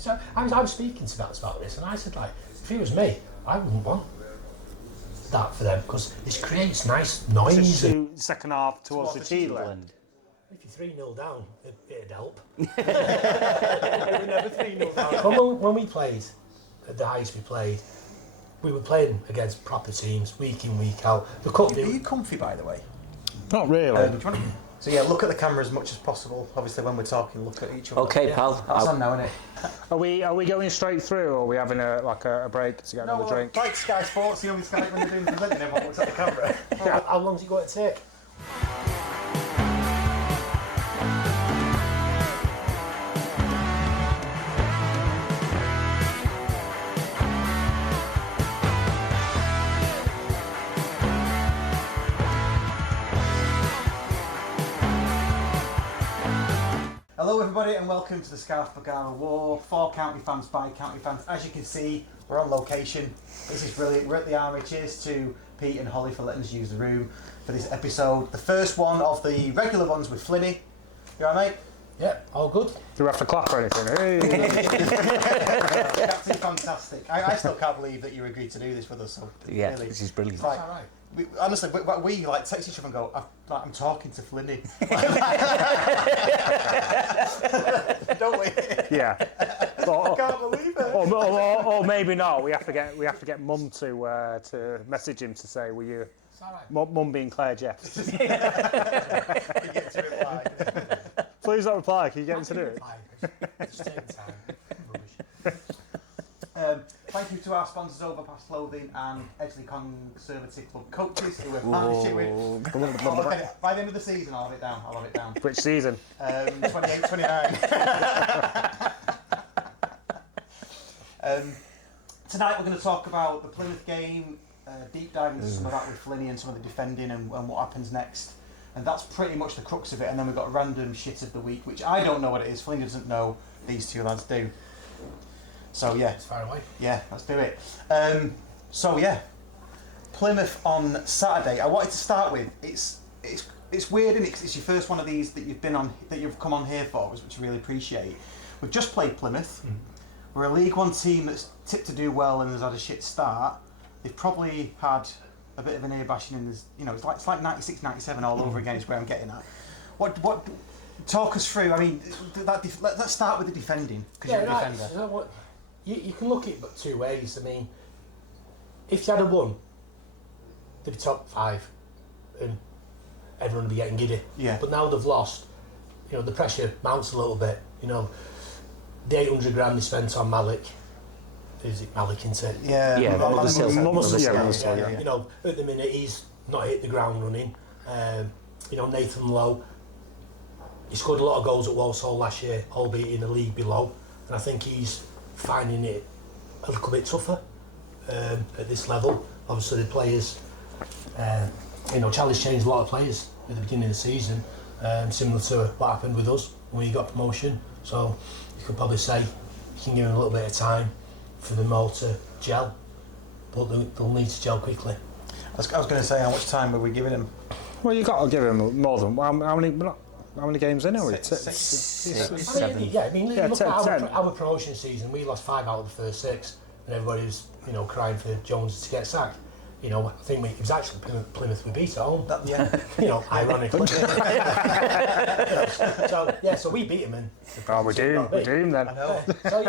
So I was speaking to Nats about this, and I said, like, if it was me, I wouldn't want that for them because it creates nice noise. Second half towards the teal end. If you're 3-0 down, it'd help. We're never 3-0 down. When we played at the highest we played, we were playing against proper teams week in, week out. The cup. Are you comfy, by the way? Not really. So yeah, look at the camera as much as possible. Obviously, when we're talking, look at each other. Okay, pal. That's on now, isn't it? Are we going straight through, or are we having a break to get another drink? Like Sky Sports, you know, Sky when they're doing the presenting, everyone looks at the camera. How long's it got to take? Hello everybody and welcome to the Scarf Bergara Wore, for county fans by county fans. As you can see, we're on location. This is brilliant. We're at the Armoury. Cheers to Pete and Holly for letting us use the room for this episode. The first one of the regular ones with Flynny. You alright, mate? Yeah, all good. Do we have to clap or anything? Hey. Absolutely fantastic. I still can't believe that you agreed to do this with us. So Yeah, really, this is brilliant. it's like, honestly, we like text each other and go, I'm talking to Flynny. Don't we? Yeah. I can't believe it. Or maybe not. We have to get Mum to message him to say, "Will you?" It's all right. Mum being Claire Jeffs. You get to reply. Please don't reply. Can you get him to do it? It's taking time. Rubbish. Thank you to our sponsors Overpass Clothing and Edgeley Conservative Club coaches who we're partnership with. By the end of the season, I'll have it down. Which season? 28, 29. Tonight we're going to talk about the Plymouth game, deep dive into some of that with Flynny and some of the defending and what happens next. And that's pretty much the crux of it. And then we've got random shit of the week, which I don't know what it is. Flynny doesn't know. These two lads do. So yeah, It's far away. yeah, let's do it. So yeah, Plymouth on Saturday. I wanted to start with it's weird, isn't it? 'Cause it's your first one of these that you've come on here for, which I really appreciate. We've just played Plymouth. We're a League One team that's tipped to do well and has had a shit start. They've probably had a bit of an ear bashing in this. You know, it's like 96, 97 all over again. Is where I'm getting at. What? Talk us through. I mean, let's start with the defending because you're a defender. So you can look at it two ways. I mean, if you had won, they'd be top 5 and everyone would be getting giddy. Yeah. But now they've lost, you know, the pressure mounts a little bit. You know, the 800 grand they spent on Malik, is it Malik, isn't it? Yeah. Yeah, Yeah. You know, at the minute he's not hit the ground running. You know, Nathan Lowe, he scored a lot of goals at Walsall last year, albeit in the league below, and I think he's finding it a little bit tougher at this level. Obviously the players, you know, Charlie's changed a lot of players at the beginning of the season, similar to what happened with us when we got promotion. So you could probably say you can give them a little bit of time for them all to gel, but they'll need to gel quickly. I was going to say, how much time were we giving him? Well, you got to give him more than how many games in are we? Six. I mean, look 10. at our promotion season. We lost 5 out of the first 6, and everybody was, you know, crying for Jones to get sacked. You know, I think it was actually Plymouth we beat at home. You know, ironically. So we beat him and. Oh, we do him then. I know.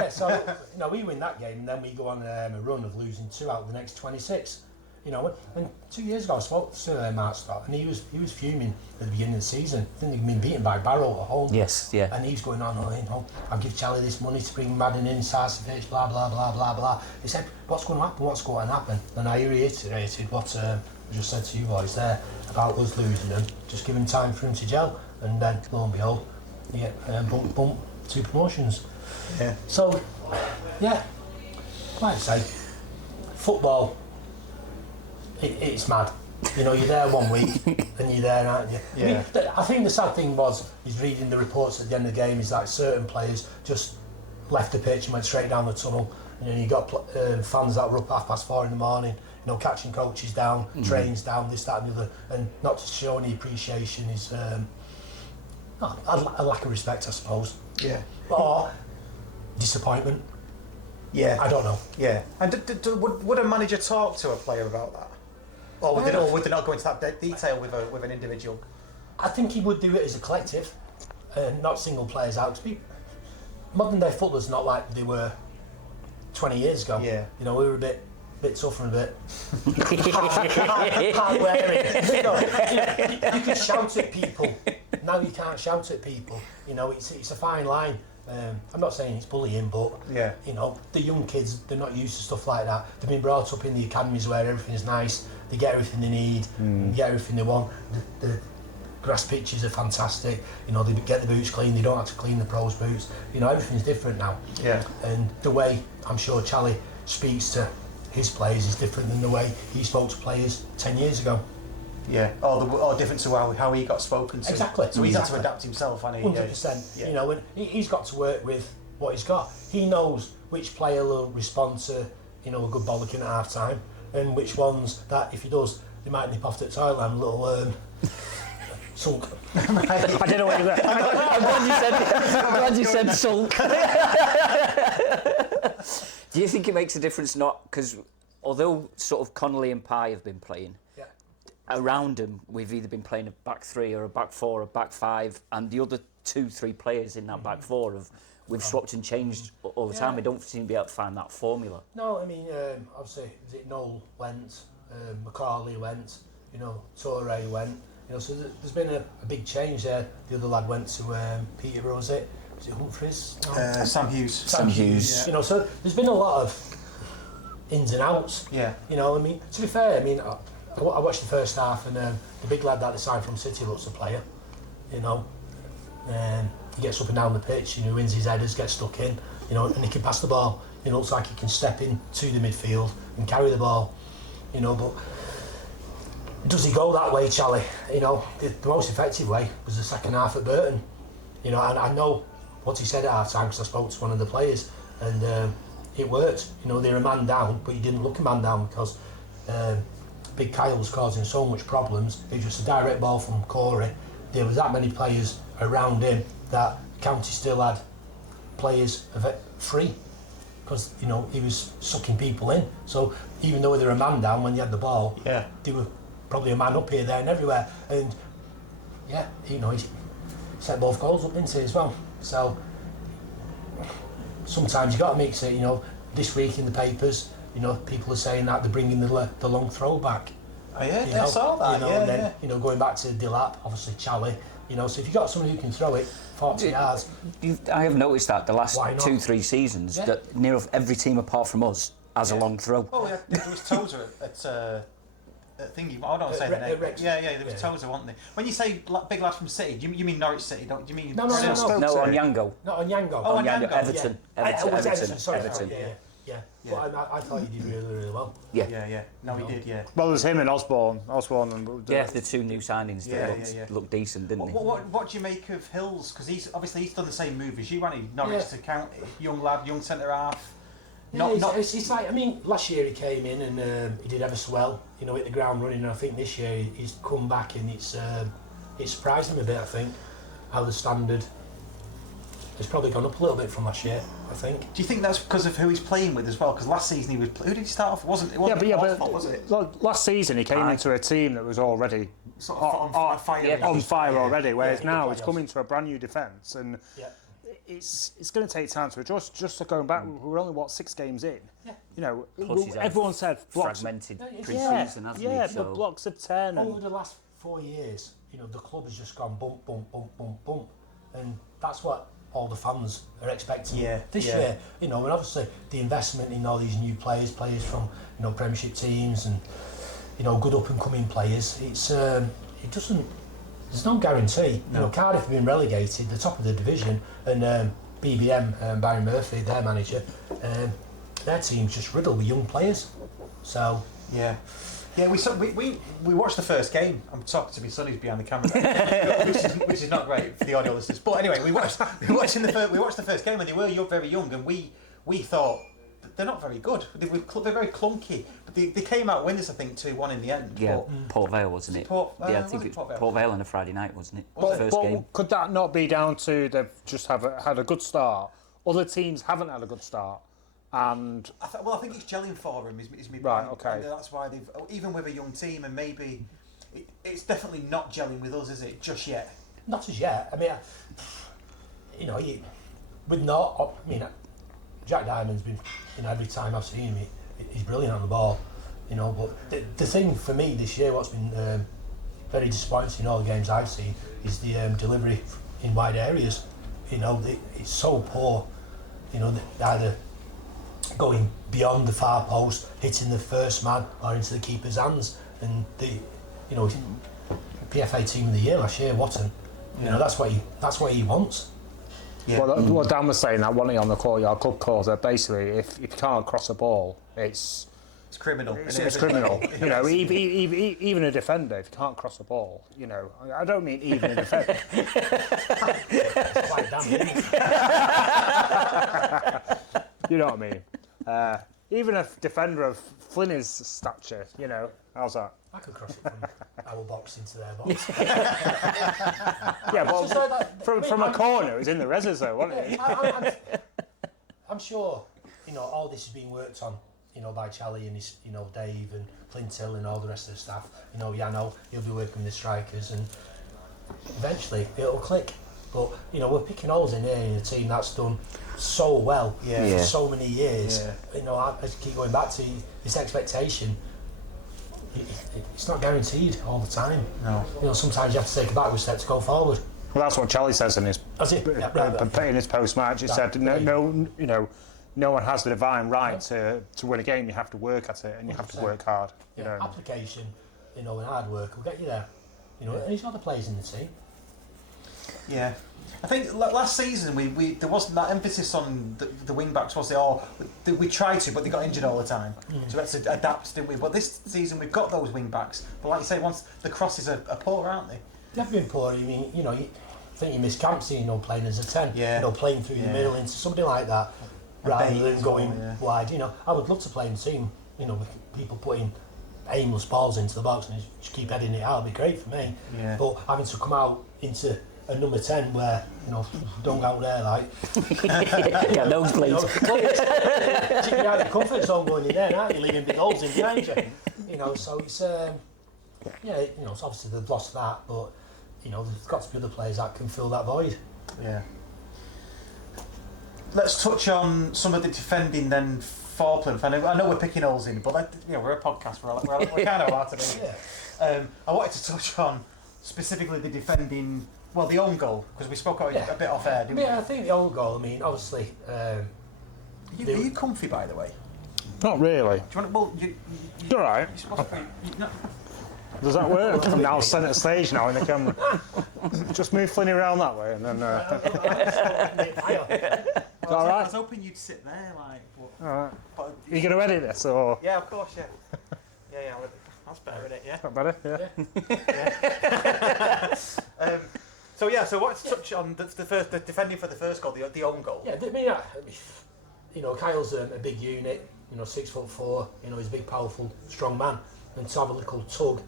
So you know, we win that game, and then we go on a run of losing 2 out of the next 26. You know, and 2 years ago I spoke to Mark Stott, and he was fuming at the beginning of the season. I think he'd been beaten by Barrow at home. Yes, yeah. And he's going on, you know, I'll give Charlie this money to bring Madden in, Sarcevic, blah, blah, blah, blah, blah. He said, what's going to happen? And I reiterated what I just said to you boys there about us losing them, just giving time for him to gel, and then, lo and behold, you get bump 2 promotions. Yeah. So, yeah, like I say, football, it's mad. You know, you're there one week and you're there, aren't you? Yeah. I mean, I think the sad thing is reading the reports at the end of the game is like certain players just left the pitch and went straight down the tunnel. You know, you got fans that were up 4:30 in the morning, you know, catching coaches down, trains down, this, that, and the other, and not to show any appreciation is a lack of respect, I suppose. Yeah. Or disappointment. Yeah. I don't know. Yeah. And would a manager talk to a player about that? Or would they not go into that detail with an individual? I think he would do it as a collective, not single players out. Modern day football's not like they were 20 years ago. Yeah. You know, we were a bit tougher and a bit hard wearing. You can shout at people. Now you can't shout at people. You know, it's a fine line. I'm not saying it's bullying, but you know, the young kids, they're not used to stuff like that. They've been brought up in the academies where everything's nice. They get everything they need, get everything they want. The grass pitches are fantastic. You know, they get the boots clean. They don't have to clean the pros' boots. You know, everything's different now. Yeah. And the way I'm sure Charlie speaks to his players is different than the way he spoke to players 10 years ago. Yeah, or different to how he got spoken to. Exactly. So he's had to adapt himself, hasn't he? 100%. Yeah. You know, and he's got to work with what he's got. He knows which player will respond to, you know, a good bollocking at half time, and which ones that if he does, they might nip off to the toilet and a little sulk. I don't know what you meant. I'm glad you said sulk. Do you think it makes a difference? Not because although sort of Connolly and Pye have been playing. Around him, we've either been playing a back three or a back four or a back five, and the other 2-3 players in that back four we've swapped and changed all the time. We don't seem to be able to find that formula. No, I mean, obviously, Noel went, Macaulay went, you know, Torre went, you know, so there's been a big change there. The other lad went to Peterborough, was it Humphreys? No? Sam Hughes. Sam Hughes. Yeah. You know, so there's been a lot of ins and outs. Yeah. You know, I mean, to be fair, I mean, I watched the first half, and the big lad that they signed from City looks a player, you know. He gets up and down the pitch, you know, wins his headers, gets stuck in, you know, and he can pass the ball. You know, looks like he can step in to the midfield and carry the ball, you know. But does he go that way, Charlie? You know, the most effective way was the second half at Burton. You know, and I know what he said at half time because I spoke to one of the players, and it worked. You know, they were a man down, but you didn't look a man down because. Big Kyle was causing so much problems. It was just a direct ball from Corey. There was that many players around him that County still had players free because, you know, he was sucking people in. So even though they were a man down when they had the ball, they were probably a man up here, there and everywhere. And yeah, you know, he set both goals up, didn't he, as well? So sometimes you got to mix it, you know. This week in the papers, you know, people are saying that they're bringing the long throw back. Oh yeah, I saw that. You know, and then, you know, going back to Dilap, obviously Charlie. You know, so if you've got somebody who can throw it 40 yards. I have noticed that the last 2-3 seasons that near every team apart from us has a long throw. Oh yeah, there was Tozer at thingy. I don't want to say the name. There was Tozer, wasn't there? When you say big lad from City, do you mean Norwich City? Don't you mean? No, Onyango. Not Onyango. Oh, Onyango. Everton. Everton. Yeah. Well, I thought he did really, really well. Yeah. No, he did. Yeah. Well, there's him and Osborne and the two new signings that looked decent, didn't they? What do you make of Hills? Because he's done the same move as you, hasn't he? Norwich to County, young lad, young centre half. It's like, I mean, last year he came in and he did ever so well, you know, hit the ground running. And I think this year he's come back and it surprised him a bit. I think how the standard has probably gone up a little bit from last year. I think. Do you think that's because of who he's playing with as well? Because last season who did he start off? It wasn't fault, was it? Last season he came into a team that was already sort of on fire already, whereas now he's coming to a brand new defence, and it's going to take time to adjust. Just going back, we're only 6 games in. Yeah. You know, everyone said blocks fragmented pre-season, hasn't he? But blocks of 10. Over the last 4 years, you know, the club has just gone bump, bump, bump, bump, bump, and that's what all the fans are expecting this year, you know, and obviously the investment in all these new players from, you know, Premiership teams and, you know, good up and coming players. There's no guarantee. You know, Cardiff have been relegated, the top of the division, and BBM, Barry Murphy, their manager, their team's just riddled with young players. So yeah, we watched the first game. I'm talking to my son who's behind the camera, which is not great for the audio listeners. But anyway, we watched the first game, and they were very young, and we thought they're not very good. They're very clunky. But they came out winners, I think, 2-1 in the end. Yeah, Port Vale, wasn't it? I think it was Port Vale on a Friday night, wasn't it? But could that not be down to they've just had a good start, other teams haven't had a good start. And I think it's gelling for him. Is my right, point. okay. And that's why they've, even with a young team, and maybe it's definitely not gelling with us, is it? Just yet. Not as yet. I mean, Jack Diamond's been, every time I've seen him, he's brilliant on the ball. But the thing for me this year, what's been very disappointing in all the games I've seen, is the delivery in wide areas. It's so poor. Either going beyond the far post, hitting the first man, or into the keeper's hands. And PFA Team of the Year last year, Watton. That's what he wants. Yeah. Well, Dan was saying that, wasn't he, on the courtyard club course, that basically if you can't cross a ball, it's criminal. It's criminal. Even a defender, if you can't cross a ball, I don't mean even a defender. It's quite damn, isn't it? You know what I mean? Even a defender of Flynny's stature, how's that? I could cross it from our box into their box. Yeah, but from a corner, it was in the reses though, wasn't it? I'm sure, all this is being worked on, by Charlie and his, Dave and Clintill and all the rest of the staff. Yano, he'll be working with the strikers, and eventually it'll click. But, we're picking holes in here in a team that's done so well for so many years. Yeah. I keep going back to this expectation. It's not guaranteed all the time. No. Sometimes you have to take a backward step to go forward. Well, that's what Charlie says in his in his post-match. He said, no one has the divine right to win a game. You have to work at it, and you have to work hard. Application, and hard work will get you there. And he's got the players in the team. Yeah, I think last season we there wasn't that emphasis on the wing backs, was there? Or we tried to, but they got injured all the time. So we had to adapt, didn't we? But this season we've got those wing backs. But like you say, once the crosses are poor, aren't they? They've been poor. I mean, I think you miss Campsey, playing as a 10. Yeah. Playing through the middle into somebody like that, rather than going wide. I would love to play in a team, with people putting aimless balls into the box and just keep heading it out. It'd be great for me. Yeah. But having to come out into a number 10 where, don't go out there like... Yeah, nosebleeds. You're out of your comfort zone going in there, aren't you? Leaving big holes in behind you. So it's... it's obviously they've lost that, but, there's got to be other players that can fill that void. Yeah. Let's touch on some of the defending then for Plymouth. I know we're picking holes in, but we're a podcast, we're kind of allowed to do it. Yeah. I wanted to touch on specifically the defending... Well, the own goal, because we spoke about it a bit off air, didn't we? Yeah, I think the own goal, obviously... Are you comfy, by the way? Not really. Do you want to... You're all right. Does that work? I'm now centre stage now in the camera. Just move Flynny around that way and then... All right. I was hoping you'd sit there, like... But, all right. Are you going to edit this, or...? Yeah, of course, yeah. Yeah, that's better, isn't it? Yeah. Is that better? Yeah. So what's touch on the defending for the first goal, the own goal? Yeah, Kyle's a big unit, 6'4", he's a big, powerful, strong man, and to have a little tug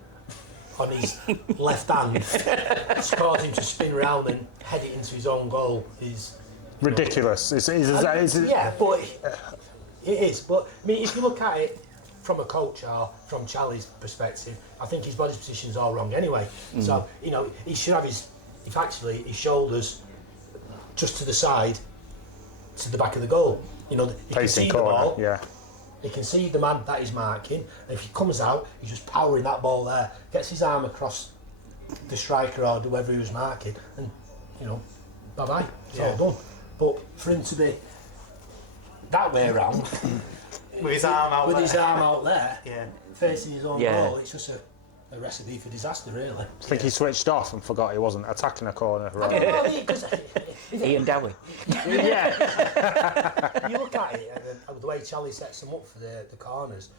on his left hand to cause him to spin around and head it into his own goal is ridiculous. Yeah, but it is. But if you look at it from a coach or from Charlie's perspective, I think his body position's all wrong anyway. So he should have his shoulders just to the side, to the back of the goal. He can see the ball. Yeah. He can see the man that he's marking, and if he comes out, he's just powering that ball there, gets his arm across the striker or whoever he was marking, and bye bye, it's all done. But for him to be that way around, with his arm out there, facing his own goal, it's just a recipe for disaster, really. I think he switched off and forgot he wasn't attacking a corner. Right? Ian Dowie. Yeah. You look at it, and the way Charlie sets them up for the corners,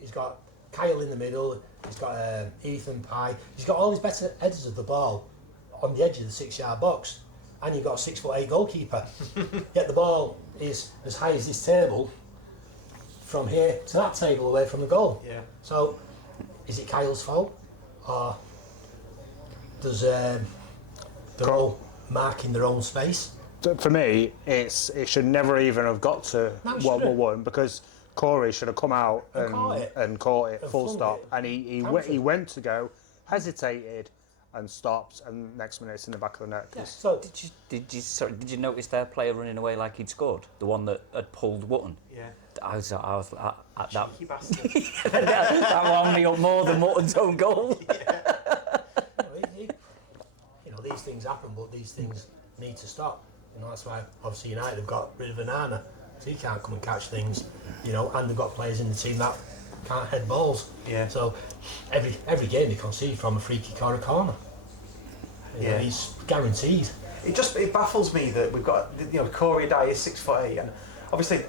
he's got Kyle in the middle, he's got Ethan Pye, he's got all his better headers of the ball on the edge of the 6-yard box, and you've got a 6'8" goalkeeper. Yet the ball is as high as this table, from here to that table away from the goal. Yeah. So, is it Kyle's fault, or does they're all marking their own space? for me, it should never even have got to 1-1 because Corey should have come out and caught it full stop, and he went to go, hesitated, and stopped, and next minute it's in the back of the net. Yeah. So did you notice their player running away like he'd scored, the one that had pulled Wotton? Yeah. I was at that. Cheeky bastard. That wound me up more than Wotton's own goal. You know, these things happen, but these things need to stop. You know, that's why obviously United have got rid of Banana, so he can't come and catch things. You know, and they've got players in the team that can't head balls. Yeah. So every game they concede from a free kick or a corner. You know, he's guaranteed. It baffles me that we've got, you know, Corey Dye is 6'8", and obviously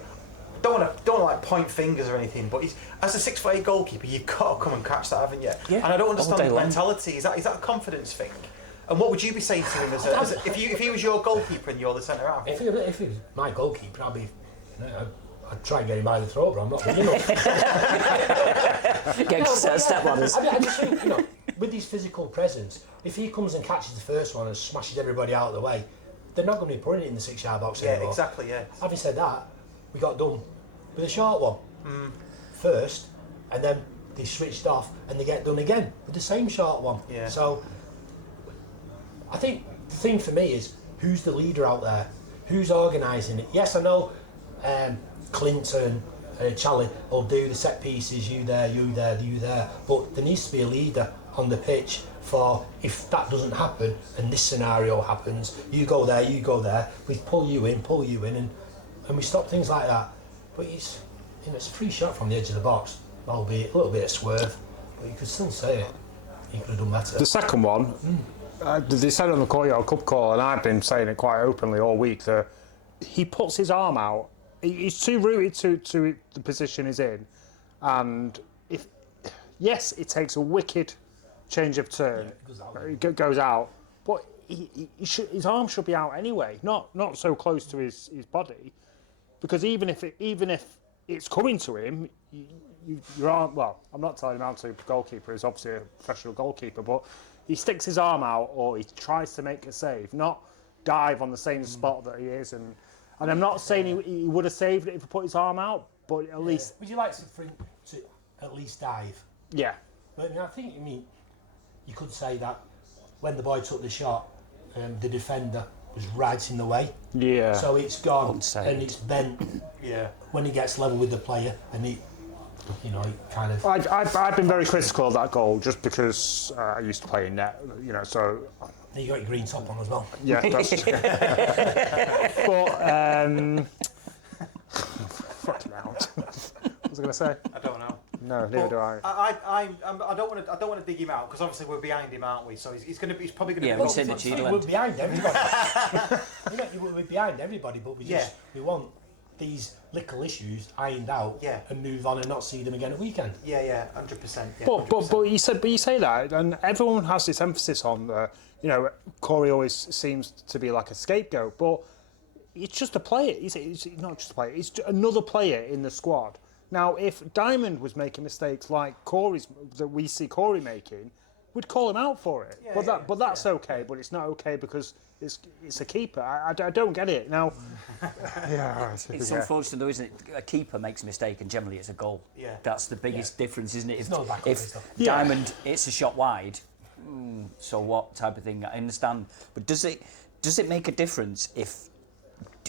don't want to like point fingers or anything, but as a 6'8" goalkeeper, you've got to come and catch that, haven't you? Yeah. And I don't understand the mentality. Is that a confidence thing? And what would you be saying to him if he was your goalkeeper and you're the centre half? If he was my goalkeeper, I'd try and get him by the throat, but I'm not big enough. Step ladders. I just think, you know, with his physical presence, if he comes and catches the first one and smashes everybody out of the way, they're not going to be putting it in the 6-yard box anymore. Yeah, exactly, yeah. Having said that, we got done with a short one first, and then they switched off and they get done again with the same short one. Yeah. So I think the thing for me is, who's the leader out there? Who's organising it? Yes, I know Clinton, Charlie will do the set pieces, you there, but there needs to be a leader on the pitch for if that doesn't happen and this scenario happens, you go there, we pull you in and we stop things like that. But it's a free shot from the edge of the box, albeit a little bit of swerve, but you could still say it. He could have done better. The second one, they said on the Courtyard Cup call, and I've been saying it quite openly all week, that he puts his arm out. He's too rooted to the position he's in, and yes, it takes a wicked change of turn. It goes out, but his arm should be out anyway, not so close to his body, because even if it's coming to him, your arm. Well, I'm not telling him how to. Goalkeeper is obviously a professional goalkeeper, but he sticks his arm out or he tries to make a save, not dive on the same spot that he is. And I'm not saying he would have saved it if he put his arm out, but at least. Would you like for him to at least dive? Yeah. But I think you could say that when the boy took the shot, the defender was right in the way. Yeah. So it's gone Unsaved. and it's bent. Yeah. When he gets level with the player, and he kind of. I've been very critical of that goal just because I used to play in net, so. You got your green top on as well. Yeah, that's true. But fucking hell. What was I going to say? I don't know. No, neither do I. I don't want to dig him out because obviously we're behind him, aren't we? So he's probably going to. Yeah, we said the Cheadle. We're behind everybody. We're behind everybody, but we want these little issues ironed out and move on and not see them again at weekend. Yeah, 100%. Yeah, but you say that, and everyone has this emphasis on Corey always seems to be like a scapegoat, but it's just a player. It's not just a player. It's another player in the squad. Now, if Diamond was making mistakes like that we see Corey making, we'd call him out for it. Yeah, but that's okay. But it's not okay because it's a keeper. I don't get it now. It's unfortunate though, isn't it? A keeper makes a mistake and generally it's a goal. Yeah. That's the biggest difference, isn't it? If Diamond hits a shot wide, so what type of thing? I understand, but does it make a difference if?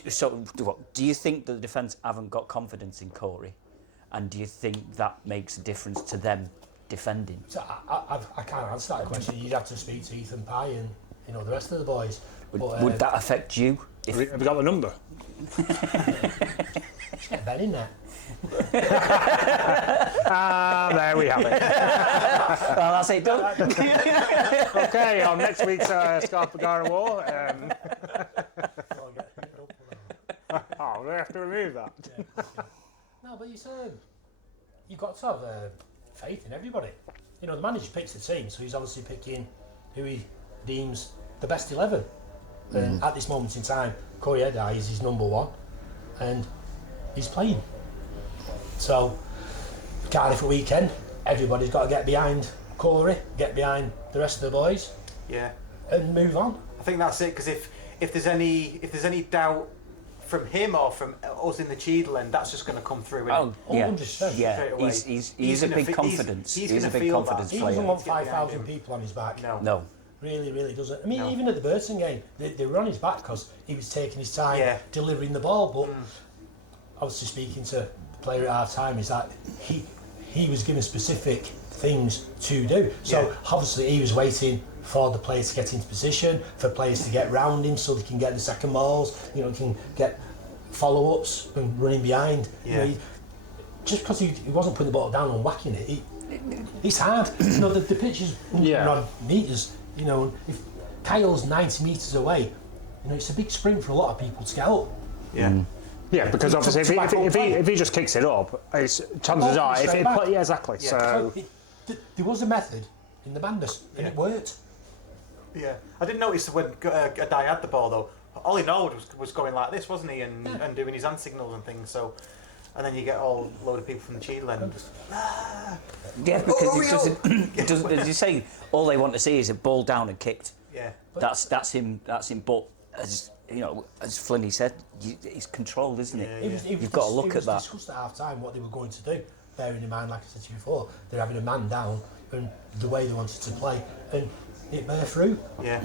So, do you think that the defence haven't got confidence in Corey, and do you think that makes a difference to them defending? So I can't answer that question. You'd have to speak to Ethan Pye and the rest of the boys. Would that affect you? Have you got the number? Just get Ben in there. There we have it. Well, that's it done. Okay, on next week's Scarf Bergara Wore. Oh, we have to remove that. No, but you've got to have faith in everybody. The manager picks the team, so he's obviously picking who he deems the best 11. And at this moment in time, Corey Edai is his number one, and he's playing. So, Cardiff at weekend, everybody's got to get behind Corey, get behind the rest of the boys, Yeah. and move on. I think that's it, because if if there's any doubt from him or from us in the Cheadle end, that's just going to come through. Oh, yeah. 100%. Yeah, straight away. he's a gonna big fe- confidence. he's He's a gonna big feel that. confidence He player. doesn't want Get behind 5,000 him. people on his back. No. Really doesn't. I mean, No. even at the Burton game, they were on his back because he was taking his time delivering the ball. But obviously, speaking to the player at half time, is that he was given specific things to do. So obviously, he was waiting for the players to get into position, for players to get round him, so they can get the second balls. You know, can get follow-ups and running behind. Yeah. You know, just because he wasn't putting the ball down and whacking it, it's hard. You know, the pitch is 100 metres. You know, if Kyle's 90 metres away, you know, it's a big sprint for a lot of people to get up. Yeah. Yeah, because obviously if he just kicks it up, chances are exactly. So there was a method in the madness, and it worked. Yeah. I didn't notice when Adai had the ball though. Ollie Nord was going like this, wasn't he, and doing his hand signals and things. So, and then you get all a load of people from the Cheadle end. Yeah, because it doesn't. As you say, all they want to see is a ball down and kicked. Yeah. That's him. But as you know, as Flynny said, it's controlled, isn't it? You've got to look at that. It was discussed at half time what they were going to do, bearing in mind, like I said to you before, they're having a man down and the way they wanted to play, and it bear fruit. Yeah.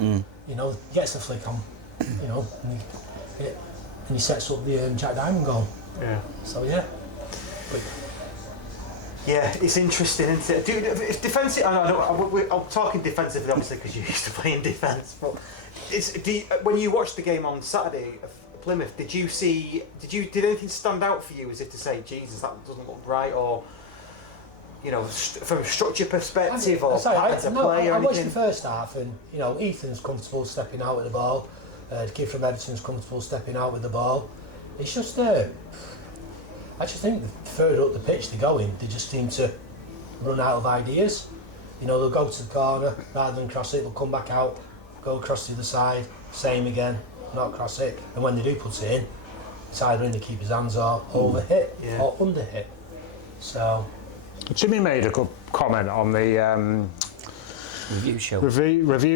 You know, gets the flick on, you know, and he sets up the Jack Diamond goal. Yeah. So yeah. But, yeah, it's interesting, isn't it? It's defensive. I'm talking defensively, obviously, because you used to play in defence. But when you watched the game on Saturday of Plymouth, did anything stand out for you, as if to say, Jesus, that doesn't look right, or you know, from a structure perspective, or patterns of play, or I watched anything? the first half, and you know, Ethan's comfortable stepping out with the ball. The kid from Everton's comfortable stepping out with the ball. It's just I just think the further up the pitch they go in, they just seem to run out of ideas. You know, they'll go to the corner, rather than cross it, they'll come back out, go across the other side, same again, not cross it. And when they do put it in, it's either in the keeper's hands or over hit or under hit. So Jimmy made a good comment on the review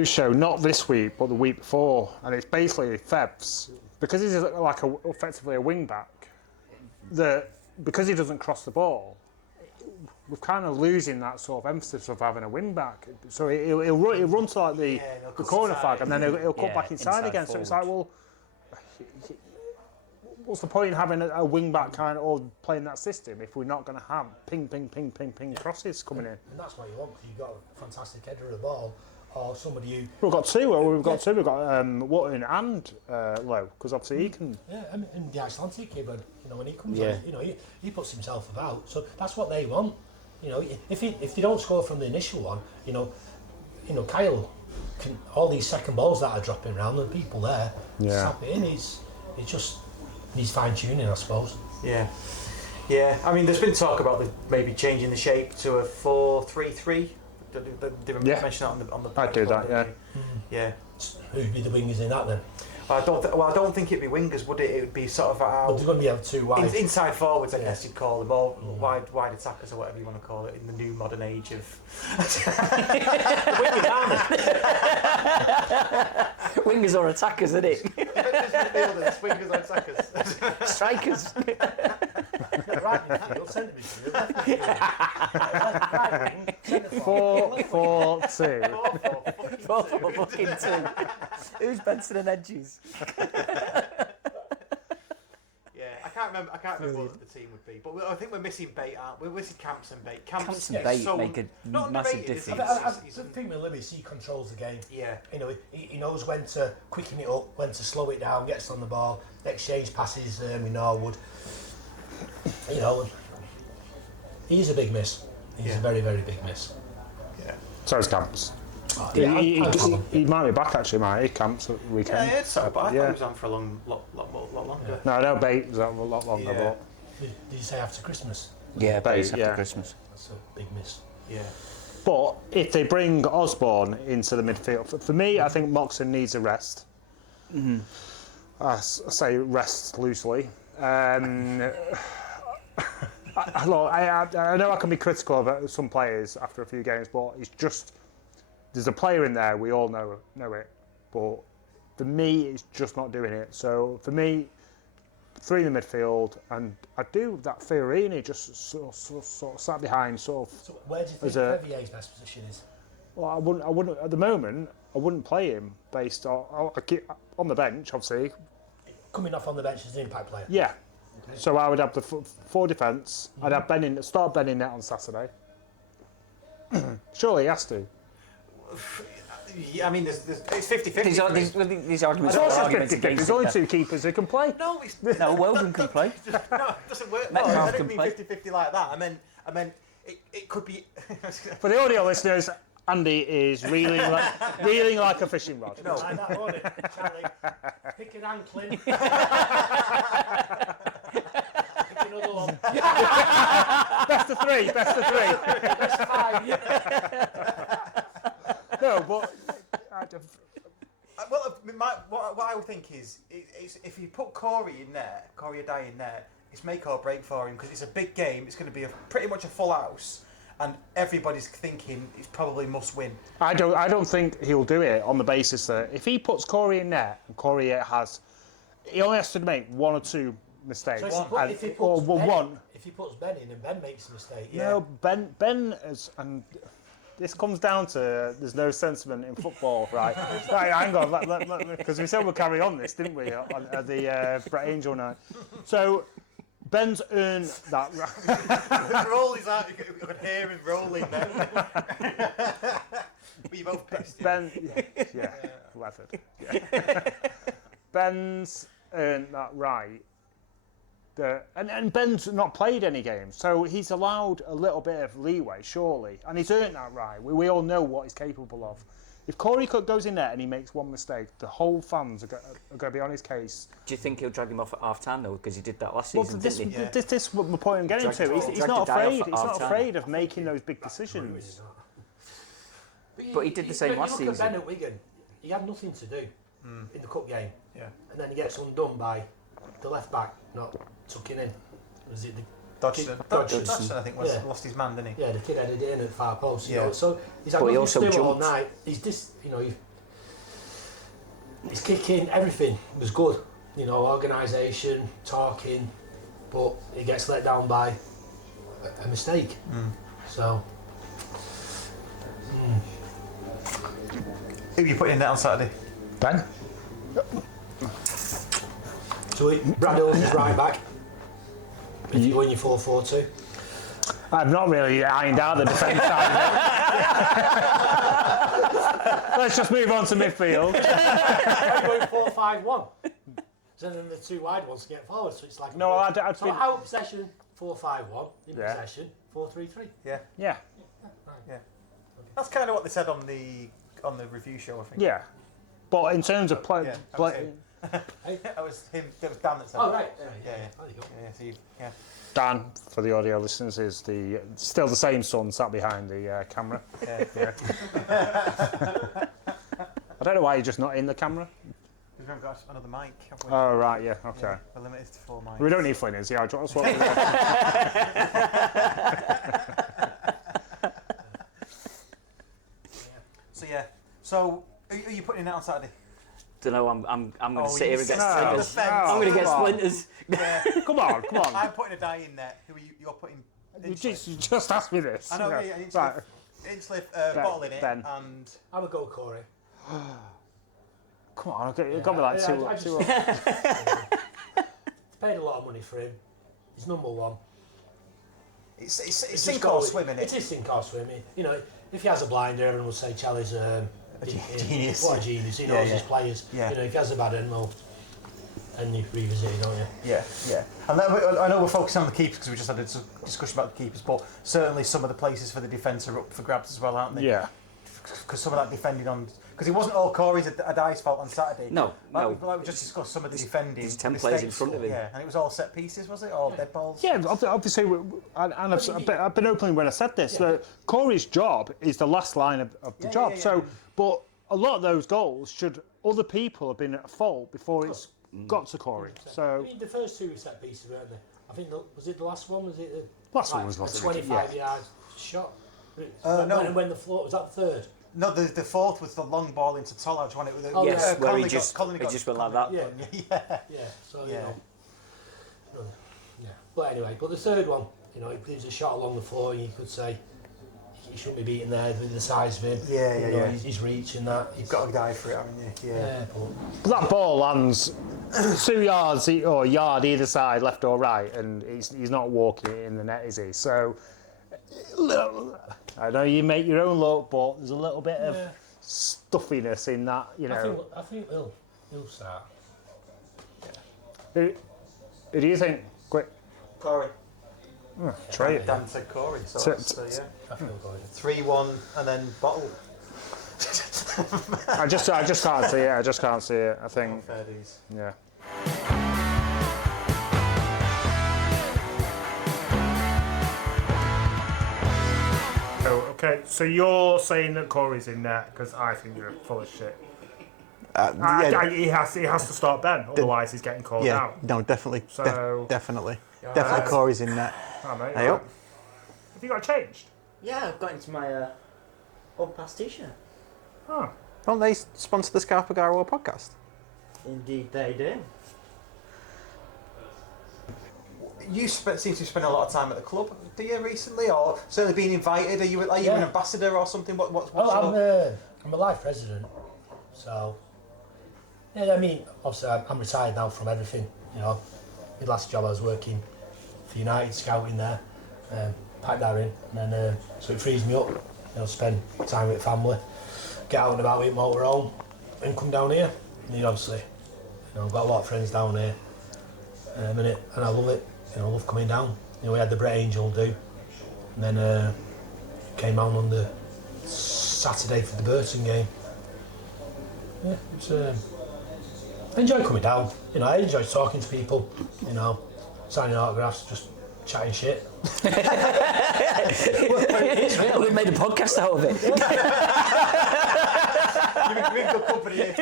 show, not this week, but the week before, and it's basically Febs, because he's like effectively a wing back, that because he doesn't cross the ball, we're kind of losing that sort of emphasis of having a wing back. So he'll run to like the corner flag, and then he'll cut back inside again. Forward. So it's like, well, what's the point in having a wing back kind of, or playing that system if we're not going to have ping crosses coming in? and that's what you want, because you've got a fantastic header of the ball, or somebody who... We've got two. We've got Wotton and Lowe, because obviously he can. Yeah, I mean, and the Icelandic kid, you know, when he comes on, you know, he puts himself about. So that's what they want. You know, if they don't score from the initial one, you know, Kyle can, all these second balls that are dropping around, the people there, snap it in. It just needs fine tuning, I suppose. Yeah. Yeah, I mean, there's been talk about maybe changing the shape to a 4-3-3. Did mention that on the I'd do that, yeah. Yeah. Who'd be the wingers in that then? I don't think it'd be wingers, would it? It would be sort of Well, they're going to be able to wide. Inside forwards, I guess you'd call them, or wide attackers, or whatever you want to call it, in the new modern age of... Wingers, aren't they? Wingers or attackers, isn't it? Wingers or attackers. Strikers. Right midfield, centre midfield, left midfield, right wing, centre 4-4-2. 4 fucking 2. Who's Benson and Edges? Yeah, I can't remember what the team would be, but I think we're missing Bate, aren't we? We're missing Camps and Bate. Camps and Bate make a massive difference. I think with Lewis, he controls the game. Yeah. You know, he knows when to quicken it up, when to slow it down, gets on the ball, exchange passes with Norwood. You know, he's a big miss. He's a very, very big miss. Yeah. So is Camps. He might be back actually, might he? Camps at the weekend. Yeah, it's so bad. I thought he was on for a lot longer. Yeah. No, I know Bate was on a lot longer, but... Did you say after Christmas? Yeah, Bate after yeah. Christmas. That's a big miss. Yeah. But if they bring Osborne into the midfield, for me, I think Moxon needs a rest. I say rest loosely. I know I can be critical of some players after a few games, but it's just there's a player in there, we all know it. But for me, it's just not doing it. So for me, 3 in the midfield, and I do that Fiorini just sort of sat behind, sort of. So where do you think Previer's best position is? Well, I wouldn't at the moment. I wouldn't play him based on on the bench, obviously. Coming off on the bench as an impact player. Yeah. Okay. So I would have the 4 defence. I'd have Ben in net on Saturday. Surely he has to. Yeah, I mean, it's 50-50. These arguments It's are also arguments 50-50. against There's only 2 keepers who can play. No, it's No, Weldon can play. no, it doesn't work. Metcalf I didn't can mean play. 50-50 like that. I meant it could be. For the audio listeners, Andy is reeling like a fishing rod. No. Like that, wasn't it, Charlie? Pick an ankling. Pick another one. Best of 3. Best of 5. No, but Well, what I would think is if you put Corey Adai in there, it's make or break for him because it's a big game. It's going to be pretty much a full house, and everybody's thinking it's probably must win. I don't think he'll do it on the basis that if he puts Corey in net and Corey he only has to make 1 or 2 mistakes. So if he puts Ben in and Ben makes a mistake, No, Ben is, and this comes down to there's no sentiment in football, right? Right, hang on, because we said we'll carry on this, didn't we, on the Brett Angel night? So Ben's earned that. Roll is out. You could hear him rolling then. Were you both pissed? Ben, yeah, weathered. Yeah. Ben's earned that right. And Ben's not played any games, so he's allowed a little bit of leeway, surely, and he's earned that right. We all know what he's capable of. If Corey Cook goes in there and he makes 1 mistake, the whole fans are going to be on his case. Do you think he'll drag him off at half time though? Because he did that last Well, season, this didn't he? is the point I'm getting to. He's not afraid. He's not afraid of making those big decisions. But he did the same last Look at season. Ben at Wigan. He had nothing to do in the cup game. Yeah. And then he gets undone by the left back not tucking in. Was it the Dodgson, I think, lost his man, didn't he? Yeah, the kid headed in at far post. You Yeah. know, so he's had But he nothing also to do all jumped. night. His kicking, everything was good. You know, organisation, talking, but he gets let down by a mistake. So. Who are you putting in there on Saturday? Ben? So Brad Hills is right back. If you win your 4-4-2. I've not really ironed out the defence side of it. Let's just move on to midfield. You're going 4-5-1. So then the 2 wide ones to get forward. So it's like No, I'd so been... out of possession 4-5-1. In Yeah. possession 4-3-3. Yeah. Yeah, That's kind of what they said on the review show, I think. yeah. But in terms of play... Yeah, That was him. That was Dan that said. Oh that. right. Yeah. There you go. Yeah. So yeah. Dan, for the audio listeners, is still the same son sat behind the camera. Yeah. I don't know why you're just not in the camera. We've got another mic, haven't we? Oh, right, yeah, okay. Yeah, we're limited to 4 mics. We don't need Flynn, yeah, that's what So yeah. So who are you putting in that on Saturday? Don't know. I'm going to sit here and get No. splinters. Defence. I'm going to get Come on. splinters. Yeah. Come on. I'm putting a die in there. Who are you? You're putting. You just asked me this. I know. Yeah. Yeah. Right. Inchliff, bottle in it, Ben. and I would go Corey. Come on, it got me like two. I just- Paid a lot of money for him. He's number 1. it's Just sink go or with- swim, innit? It is sink or swim. You know, if he has a blinder, everyone will say Charlie's genius. What a genius. He knows Yeah, yeah. his players. Yeah. You know, if he has a bad end, well, then you revisit it, don't you? Yeah. And I know we're focusing on the keepers because we just had a discussion about the keepers, but certainly some of the places for the defence are up for grabs as well, aren't they? Yeah. Because some of that defending on... Because it wasn't all Corey's Adai's fault on Saturday. No. Like we just discussed some of the defending. there's 10 players in front of him. Yeah, and it was all set pieces, was it? All dead balls? Yeah, obviously, I've been open when I said this, that Corey's job is the last line of the job. Yeah. So, but a lot of those goals should other people have been at fault before it's got to Corey. So, I mean, the first 2 were set pieces, weren't they? I think, was it the last one? Was it the last one was a wasn't it? 25-yard shot? No. When the floor, was that the third? No, the fourth was the long ball into Tolage, wasn't it? Oh, yes, where Conley he just went like that. Yeah. So Yeah. yeah. But anyway, the third one, you know, he was a shot along the floor, and you could say he shouldn't be beaten there with the size of him. Yeah. He's reaching that. You've got to die for it, haven't you? Yeah. That ball lands 2 yards or a yard either side, left or right, and he's not walking it in the net, is he? So, I know you make your own look, but there's a little bit of stuffiness in that, you know. I think he'll start. Who do you think? Quick. Corey. Try it. Dan said Corey, so So- yeah. I feel going. 3-1 and then bottle. I just can't see it. I just can't see it. I think, Fair dues. yeah. Oh, okay. So you're saying that Corey's in there because I think you're full of shit. He has to start Ben, otherwise he's getting called out. No, definitely. So- Definitely Corey's in net. Oh, mate, Hey, right. Have you got changed? Yeah, I've got into my old past t-shirt. Oh. Don't they sponsor the Scarf Bergara Wore podcast? Indeed, they do. You seem to spend a lot of time at the club, do you, recently? Or certainly being invited? Are you an ambassador or something? What's I'm a Life President, so yeah. I mean, obviously, I'm retired now from everything. You know, my last job I was working for United, scouting there, packed that in, and then so it frees me up. You know, spend time with family, get out and about with motorhome, and come down here. And obviously, you know, I've got a lot of friends down here, and I love it. You know, I love coming down. You know, we had the Brett Angel do, and then came on the Saturday for the Burton game. Yeah, it's, I enjoy coming down. You know, I enjoy talking to people. You know, signing autographs, just chatting shit. We made a podcast out of it. You're in good company here.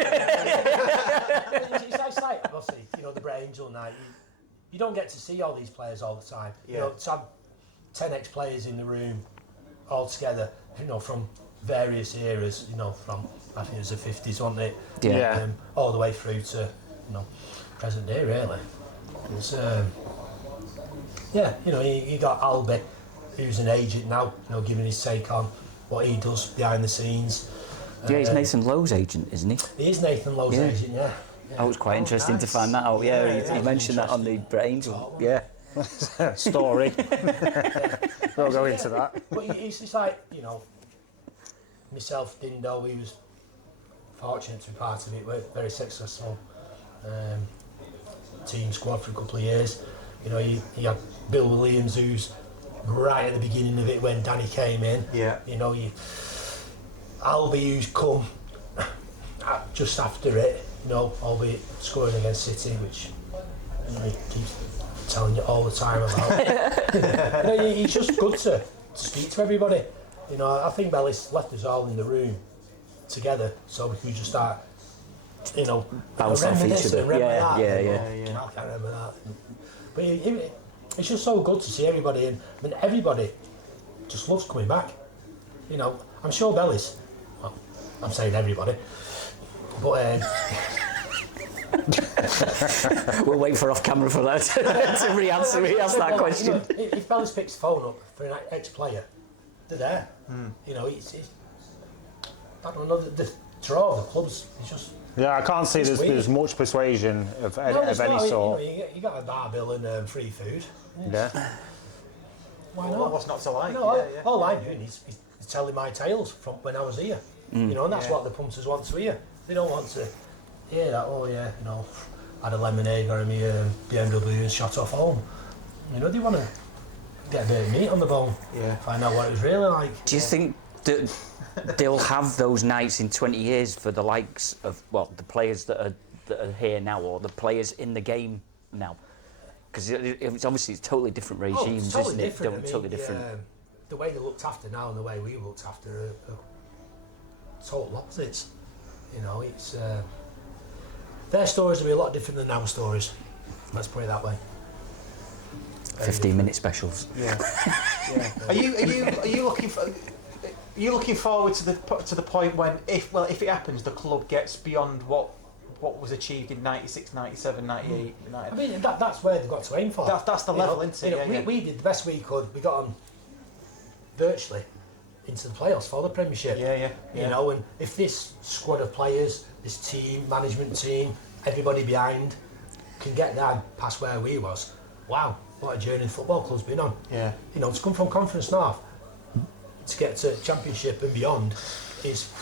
It's like, obviously, you know, the Brett Angel night. You don't get to see all these players all the time. Yeah. You know, to have 10 ex-players in the room all together, you know, from various eras, you know, from, I think it was the 50s, wasn't it? Yeah. All the way through to, you know, present day, really. It's, yeah, you know, you got Albie, who's an agent now, you know, giving his take on what he does behind the scenes. Yeah, he's Nathan Lowe's agent, isn't he? He is Nathan Lowe's Yeah. agent, yeah. That was quite interesting to nice. find that out. Yeah, Yeah, he mentioned that on the Brett Angel. Yeah. Story. We'll go into that. But it's like, you know, myself, Dindo, he was fortunate to be part of it, we're very successful team squad for a couple of years. You know, you had Bill Williams, who's right at the beginning of it when Danny came in. Yeah. You know, Albie, who's come just after it, you know, albeit scoring against City, which, you know, he keeps telling you all the time about. You know, it's just good to speak to everybody. You know, I think Bellis left us all in the room together so we could just start, you know, Bounce off remember each this other. and remember Yeah, that. yeah, And, I can't remember that. But it's just so good to see everybody, and I mean, everybody just loves coming back. You know, I'm sure Bellis, well, I'm saying everybody, but We'll wait for off camera for that to re-ask that question. You know, if Bellis picks the phone up for an ex-player, they're there. You know, it's I don't know, the draw of the clubs is just. Yeah, I can't see It's there's weird. much persuasion of There's any not, sort. You know, you got a bar bill and free food. Yeah. Why Well, not? what's not to like? No, Yeah. all I'm doing is telling my tales from when I was here. You know, and that's Yeah. what the punters want to hear. They don't want to hear that, oh yeah, you know, had a lemonade or a BMW and shot off home. You know, they want to get a bit of meat on the bone, Yeah. find out what it was really like. Do you think that they'll have those nights in 20 years for the likes of, well, the players that are here now, or the players in the game now? Because it's obviously it's totally different regimes, it's totally isn't it? different. I mean, Totally different. The way they're looked after now and the way we looked after are total opposites. You know, it's their stories will be a lot different than our stories. Let's put it that way. 15-minute specials. Yeah. Yeah. Are you looking for? you looking forward to the point when, if it happens, the club gets beyond what was achieved in 96, 97, 98, 90? I mean, that's where they've got to aim for. That's the level, isn't it? We did the best we could. We got on virtually into the playoffs for the Premiership. Yeah. You know, and if this squad of players, this team, management team, everybody behind can get there past where we was, wow, what a journey the football club's been on. Yeah. You know, to come from Conference North to get to Championship and beyond is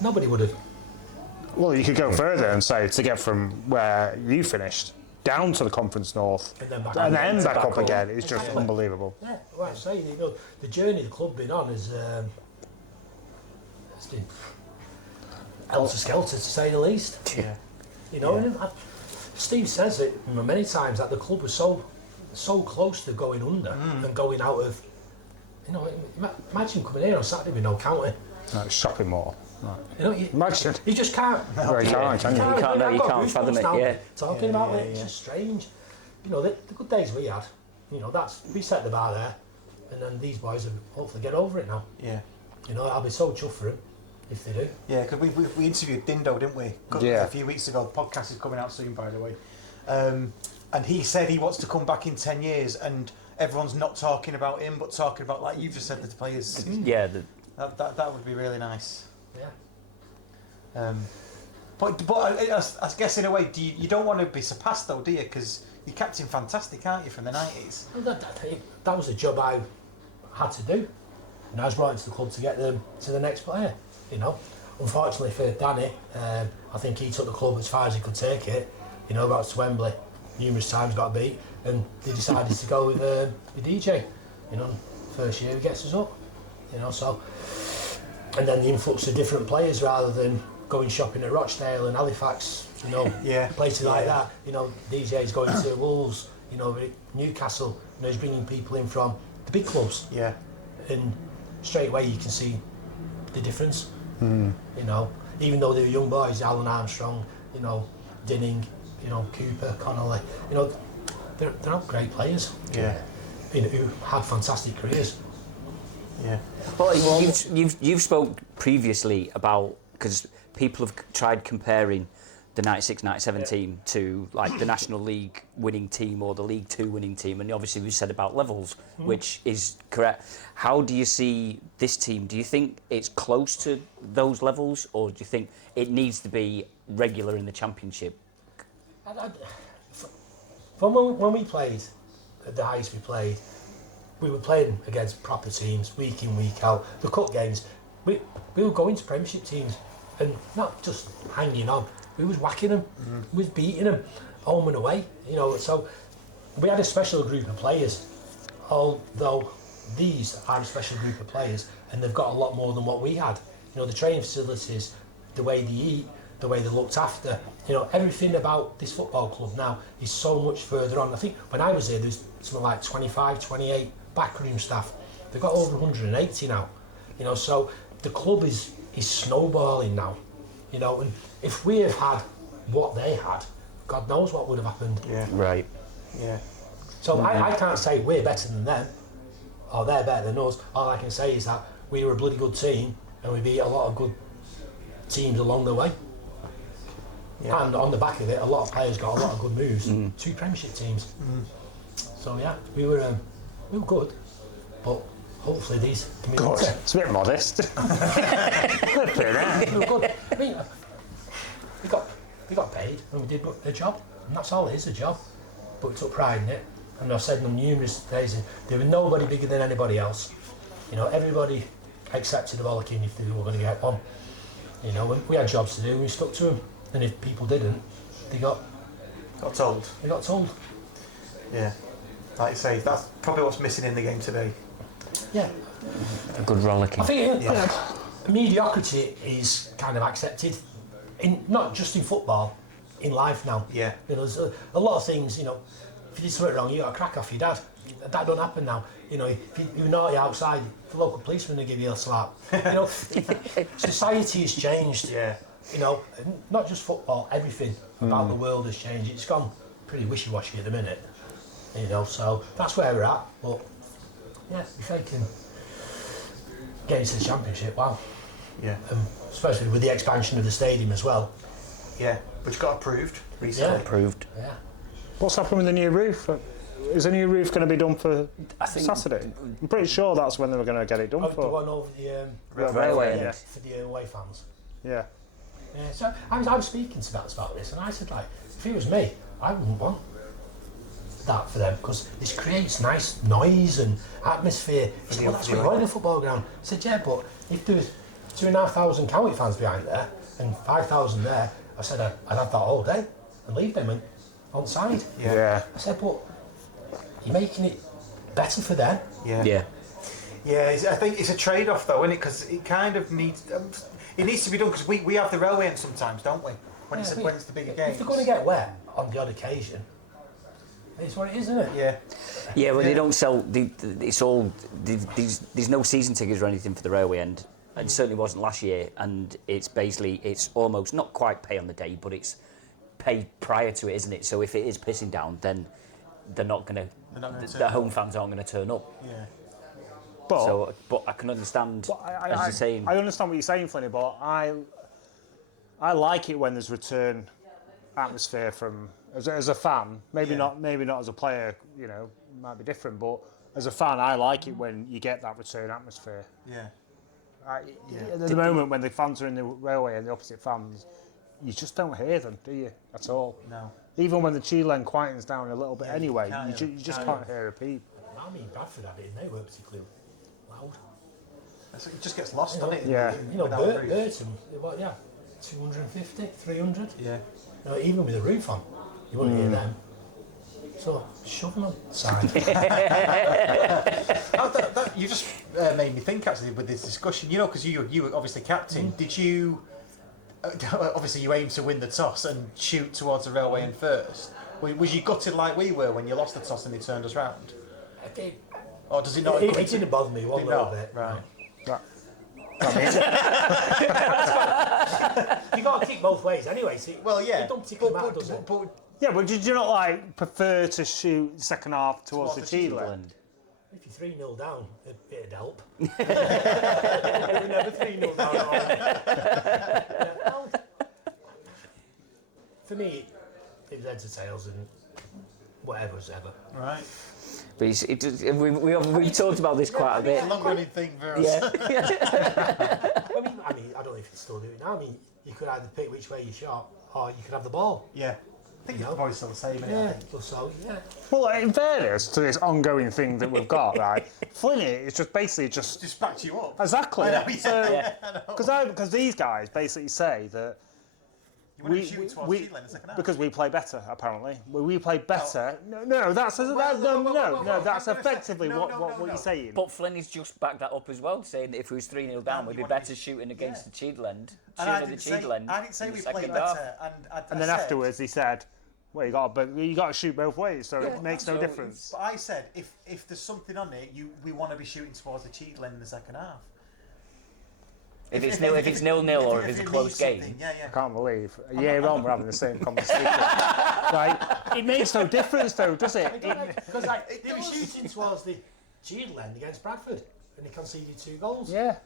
nobody would have. Well, you could go further and say to get from where you finished down to the Conference North And then back up again is just Exactly. unbelievable. Yeah, well, I'm saying, you know, the journey the club been on is it's been helter-skelter to say the least. Yeah. You know, and Steve says it many times that the club was so close to going under and going out of. You know, imagine coming here on Saturday with no county. Like shopping mall. Right. You know, Imagine. you just can't. Well, you can't, can you? You can't fathom it. Yeah. Talking about it, it's just strange. You know, the good days we had. You know, we set the bar there, and then these boys will hopefully get over it now. Yeah. You know, I'll be so chuffed for them if they do. Yeah, because we interviewed Dindo, didn't we? Yeah. A few weeks ago. The podcast is coming out soon, by the way. And he said he wants to come back in 10 years, and everyone's not talking about him, but talking about, like you've just said, the players. Yeah. That would be really nice. Yeah. But I guess in a way, you don't want to be surpassed though, do you? Because you're captain fantastic, aren't you, from the 90s? Well, that was a job I had to do. And I was brought into the club to get them to the next player. You know, unfortunately for Danny, I think he took the club as far as he could take it. You know, got to Wembley numerous times, got beat, and they decided to go with DJ. You know, first year he gets us up. You know, so and then the influx of different players rather than going shopping at Rochdale and Halifax. You know, places like that. You know, DJ's going to Wolves. You know, Newcastle. You know, he's bringing people in from the big clubs. Yeah. And straight away you can see the difference. You know, even though they were young boys, Alan Armstrong, you know, Dinning, you know, Cooper, Connolly, you know, they're all great players. Yeah. You know, who had fantastic careers. Yeah. Well, you've spoke previously about, because people have tried comparing the 96-97 team to like the National League winning team or the League Two winning team, and obviously we said about levels, which is correct. How do you see this team? Do you think it's close to those levels, or do you think it needs to be regular in the Championship? From when we played at the highest we played, we were playing against proper teams week in, week out. The cup games, we would go into Premiership teams and not just hanging on. We was whacking them, we was beating them, home and away. You know, so we had a special group of players. Although these are a special group of players, and they've got a lot more than what we had. You know, the training facilities, the way they eat, the way they're looked after. You know, everything about this football club now is so much further on. I think when I was here, there was something like 25, 28 backroom staff. They've got over 180 now. You know, so the club is snowballing now. You know, and if we have had what they had, God knows what would have happened. Yeah. Right. Yeah. So I can't say we're better than them, or they're better than us. All I can say is that we were a bloody good team, and we beat a lot of good teams along the way. Yeah. And on the back of it, a lot of players got a lot of good moves. 2 Premiership teams. So yeah, we were good, but hopefully these can be Good. better. It's a bit modest. We were good. I mean, we got paid and we did a job, and that's all it is, a job. But we took pride in it, and I've said on numerous days, there was nobody bigger than anybody else. You know, everybody accepted the bollocking if they were going to get one. You know, we had jobs to do, and we stuck to them. And if people didn't, they got told. They got told. Yeah. Like you say, that's probably what's missing in the game today. Yeah. A good rollicking. I think mediocrity is kind of accepted, not just in football, in life now. Yeah. You know, there's a lot of things, you know, if you did something wrong, you got a crack off your dad. That don't happen now. You know, if you're naughty outside, the local policeman will give you a slap. You know, society has changed. Yeah. You know, not just football, everything about the world has changed. It's gone pretty wishy-washy at the minute. You know, so that's where we're at. But yeah, if they can getting to the Championship, wow. Yeah. Especially with the expansion of the stadium as well. Yeah, which got approved recently. Yeah. Approved. Yeah. What's happened with the new roof? Is the new roof going to be done for Saturday? I'm pretty sure that's when they were going to get it done Oh, for. the one over the Railway yeah. end. for the away fans. Yeah. Yeah, so I'm speaking to Vats about this, and I said, like, if it was me, I wouldn't want that for them because this creates nice noise and atmosphere. He said, well, that's what you want in a football ground. I said, yeah, but if there was 2,500 County fans behind there and 5,000 there, I said I'd have that all day and leave them on side. Yeah. I said, but you're making it better for them. Yeah. Yeah. Yeah, I think it's a trade-off though, isn't it? Because it kind of needs. It needs to be done because we have the railway end sometimes, don't we? When it's the bigger game. If they're going to get wet on the odd occasion, it's what it is, isn't it? Yeah. Yeah, well, they don't sell. It's all. There's no season tickets or anything for the railway end. It certainly wasn't last year, and it's basically it's almost not quite pay on the day, but it's pay prior to it, isn't it? So if it is pissing down, then they're not going to. The home fans aren't going to turn up. Yeah. But I can understand, as you're saying. I understand what you're saying, Flynny, but I like it when there's return atmosphere from as a fan. Maybe not as a player. You know, might be different, but as a fan, I like it when you get that return atmosphere. Yeah. At the moment, when the fans are in the railway and the opposite fans, you just don't hear them, do you? At all. No. Even when the Chilen quietens down a little bit anyway, can't you just can't hear a peep. I mean, Bradford had it, and they weren't particularly loud. It just gets lost, doesn't it? Yeah. You know, Without the roof. Burton, what, 250, 300? Yeah. You know, even with a roof on, you wouldn't hear them. So, shove them on the side. You just made me think actually with this discussion. You know, because you were obviously captain. Did you? Obviously, you aimed to win the toss and shoot towards the railway end first. Was you gutted like we were when you lost the toss and they turned us round? Or does it not? It didn't bother me one little bit. Right. You got to kick both ways anyway. So Well, yeah. It don't particularly matter, does it? But Yeah, but did you not prefer to shoot the second half towards the Chilen? If you're 3-0 down, it'd help. We're never 3-0 down at all. For me, it was heads or tails and whatever's ever. right. But we've talked about this quite a bit. It's a long-running thing for us. Yeah. I mean, I don't know if you still do it now. I mean, you could either pick which way you shot, or you could have the ball. Yeah. I think it's probably still the same. Isn't it? I think. So yeah. Well, in fairness to this ongoing thing that we've got, right, Flynny is just basically Just backed you up. Exactly. I know, yeah. So, because these guys basically say that You want to shoot towards Chilen in the second half? because we play better, apparently. We play better. That's effectively what you're saying. But Flynny's just backed that up as well, saying that if we was 3-0 down, we'd be better shooting against the Chiedland. And I didn't say we played better. And then afterwards he said, "Well, you got to shoot both ways, so it makes no difference." But I said, if there's something on it, we want to be shooting towards the Chiedland in the second half. If it's 0-0 or if it's a close game. Yeah. I can't believe a year on we're having the same conversation. Right? It makes no difference, though, does it? Because they were shooting towards the Chiedland against Bradford, and they conceded 2 goals. Yeah.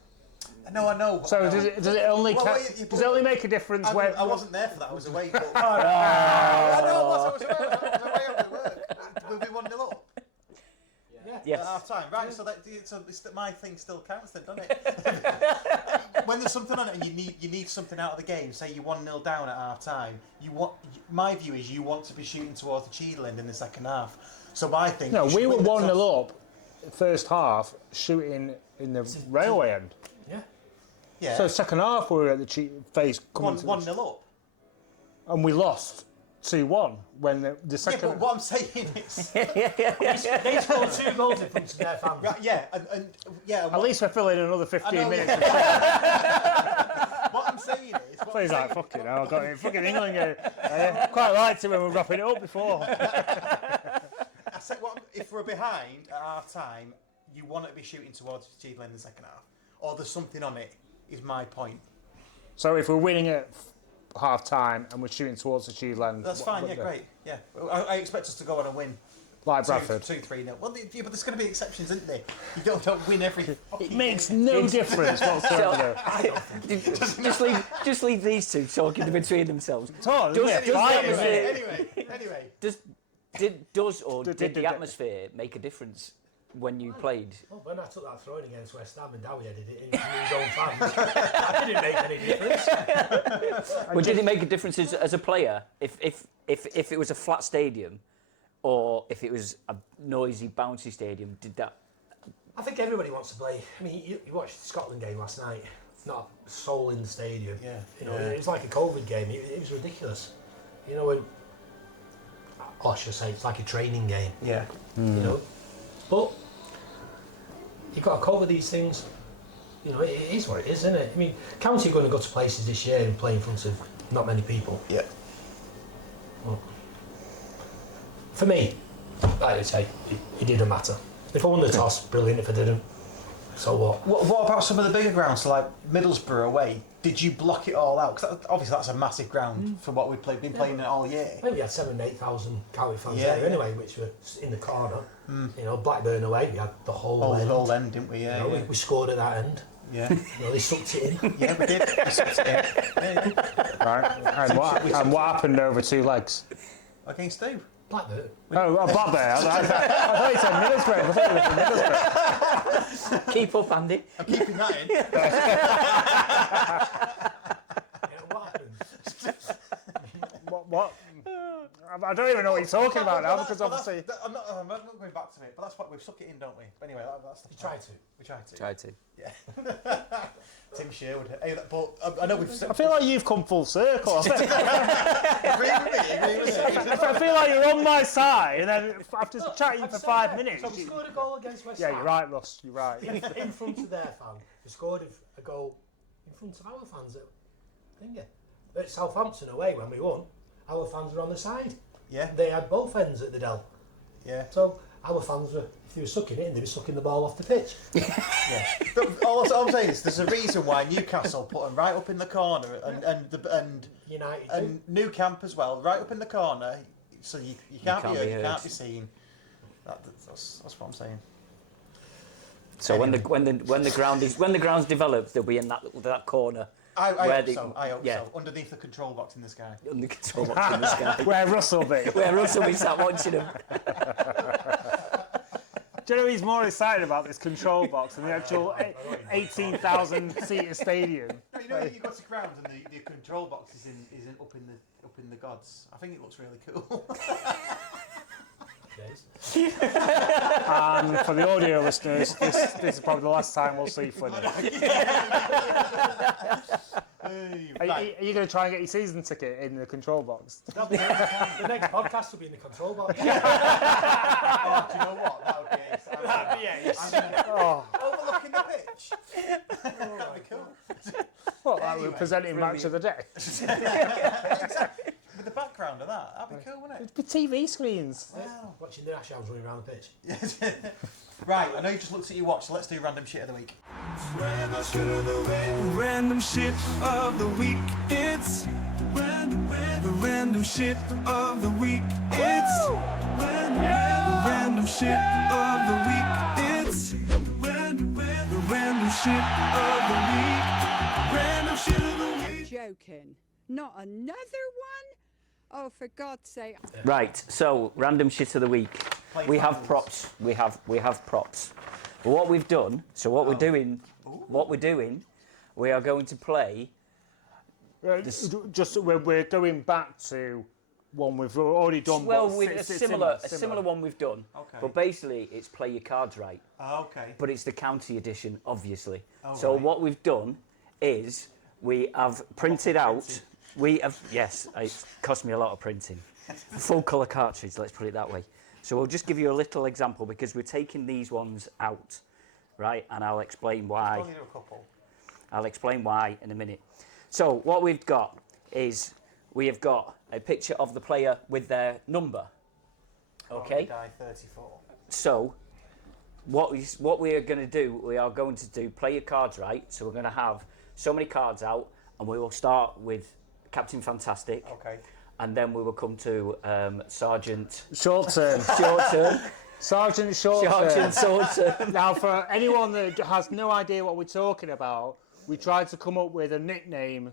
No, I know. So does it only does it only make a difference when I wasn't there for that. I was away. But, I was away on the work. We'll be 1-0 up. Yes. At half time, right? So my thing still counts, then, doesn't it? When there's something on it and you need something out of the game, say you're 1-0 down at half time. My view is you want to be shooting towards the Chiedland in the second half. So I think we were 1-0 up, first half, shooting in the railway end. Yeah. So second half we were at the face coming 1-0 up. and we lost 2-1 when the second. Yeah, but what I'm saying is, They scored 2 goals in front of their fans. right, yeah, and At least we're filling another 15 minutes. What I'm saying is, Please, like, fucking hell, I got it. Fucking England game. I quite liked it when we were wrapping it up before. I said, if we're behind at half time, you want to be shooting towards Chiedland in the second half, or there's something on it. Is my point. So if we're winning at half time and we're shooting towards the Chiedland, That's fine. Yeah, great. Yeah, I expect us to go on and win Like Bradford. 2-3-0. Well, yeah, but there's going to be exceptions, isn't there? You don't win every. It makes no difference whatsoever. just leave these two talking between themselves. Anyway. Did the atmosphere make a difference when you played? Well, when I took that throwing against West Ham and Dowie headed it into his own fans, that didn't make any difference. Well, did it make a difference as a player if it was a flat stadium, or if it was a noisy, bouncy stadium? Did that? I think everybody wants to play. I mean, you watched the Scotland game last night. Not a soul in the stadium. Yeah. It was like a COVID game. It was ridiculous. Or I should say, it's like a training game. Yeah. But you've got to cover these things. It is what it is, isn't it? I mean, County are going to go to places this year and play in front of not many people. Yeah. Well, for me, like I say, it didn't matter. If I won the toss, brilliant. If I didn't, so what? What about some of the bigger grounds, so like Middlesbrough away? Did you block it all out? Because obviously that's a massive ground for what we've been playing it all year. I think we had 7,000-8,000 County fans Yeah, there anyway, which were in the corner. Blackburn away, we had the whole end. Whole end, didn't we? Yeah. We scored at that end. Yeah. They sucked it in. Yeah, we did. We sucked it in. Yeah. Right. And what happened over 2 legs? Against who? Blackburn. Blackburn. I thought you said Middlesbrough. I thought it was Middlesbrough. Keep up, Andy. I'm keeping that in. What happened? What? I don't even know what you're talking about now, because obviously... I'm not going back to it, but that's what we've suck it in, don't we? But anyway, that's the You tried to. We tried to. Tried to. Yeah. Tim Sherwood. Hey, but I know we've... I feel like you've come full circle. Agree with me. I feel like you're on my side, and then after chatting for 5 minutes... So we scored a goal against West Yeah, Ham. you're right, Russ, you're right. In front of their fan. We scored a goal in front of our fans at Southampton away when we won. Our fans were on the side. Yeah. They had both ends at the Dell. Yeah. So our fans were, if they were sucking it in, they were sucking the ball off the pitch. Yeah. All I'm saying is there's a reason why Newcastle put them right up in the corner and United and Nou Camp as well, right up in the corner, so you can't be heard, you can't be seen. That's what I'm saying. So Anyway. when the ground's developed, they'll be in that corner. I where hope so. Underneath the control box in the sky. On the control box in the sky. Where Russ will be. Where Russell be sat watching them. Do you know he's more excited about this control box than the actual 18,000 seater stadium? No, you know when you go to ground and the control box is up in the gods. I think it looks really cool. And for the audio listeners, this is probably the last time we'll see Flynny. Are you going to try and get your season ticket in the control box? The next podcast will be in the control box. Oh, do you know what? That would be ace. Overlooking the pitch. That'd be cool. Well, that would presenting match of the day. Exactly. With the background of that, that'd be cool, wouldn't it? It'd be TV screens. Wow. Watching the Ash Hounds running around the pitch. Right, I know you just looked at your watch, so let's do random shit of the week. Random shit of the week. It's random shit of the week. It's random shit of the week. It's random shit of the week. Random shit of the week. Joking. Not another one? Oh, for God's sake. Right, so random shit of the week. We have props. We have props. But what we've done, we're doing, we are going to play. We're going back to one we've already done. Well, but with it's a similar one we've done. Okay. But basically, it's play your cards right. Okay. But it's the county edition, obviously. Oh, so right. what we've done is we have printed out. Yes, it cost me a lot of printing. Full colour cartridge, let's put it that way. So we'll just give you a little example because we're taking these ones out, right? And I'll explain why. Only do a couple. I'll explain why in a minute. So what we've got is we have got a picture of the player with their number. Okay. Die 34. So what we are going to do, we are going to do play your cards right. So we're going to have so many cards out, and we will start with Captain Fantastic. Okay. and then we will come to Sergeant Short term. Short Term. Sergeant Short term. Sergeant Short Term. Now, for anyone that has no idea what we're talking about, we tried to come up with a nickname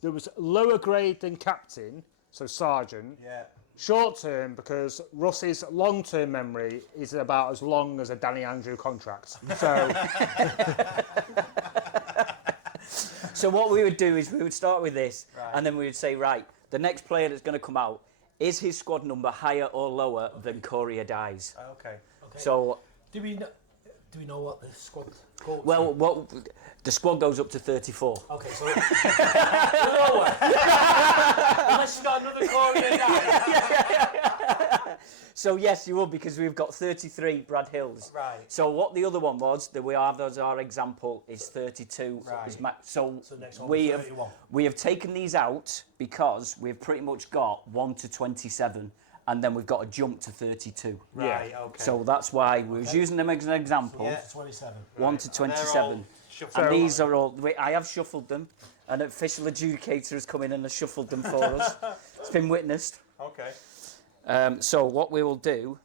that was lower grade than captain, so sergeant. Yeah. Short term because Russ's long term memory is about as long as a Danny Andrew contract. So, So what we would do is we would start with this, and then we would say, right, the next player that's going to come out, is his squad number higher or lower than Corey Dies? Okay. So, Do we know what the squad goes? well, what the squad goes up to 34. Okay, so lower. Unless you've got another Corey guy. So yes, you will, because we've got 33 Brad Hills. Right. So what the other one was that we have as our example is 32. Right. So So next one we was have 31. we have taken these out because we've pretty much got 1 to 27, and then we've got a jump to 32. Right. Okay. So that's why we was using them as an example. Yeah. 27. 1 to 27. And these are all. I have shuffled them. An official adjudicator has come in and has shuffled them for us. It's been witnessed. Okay. So what we will do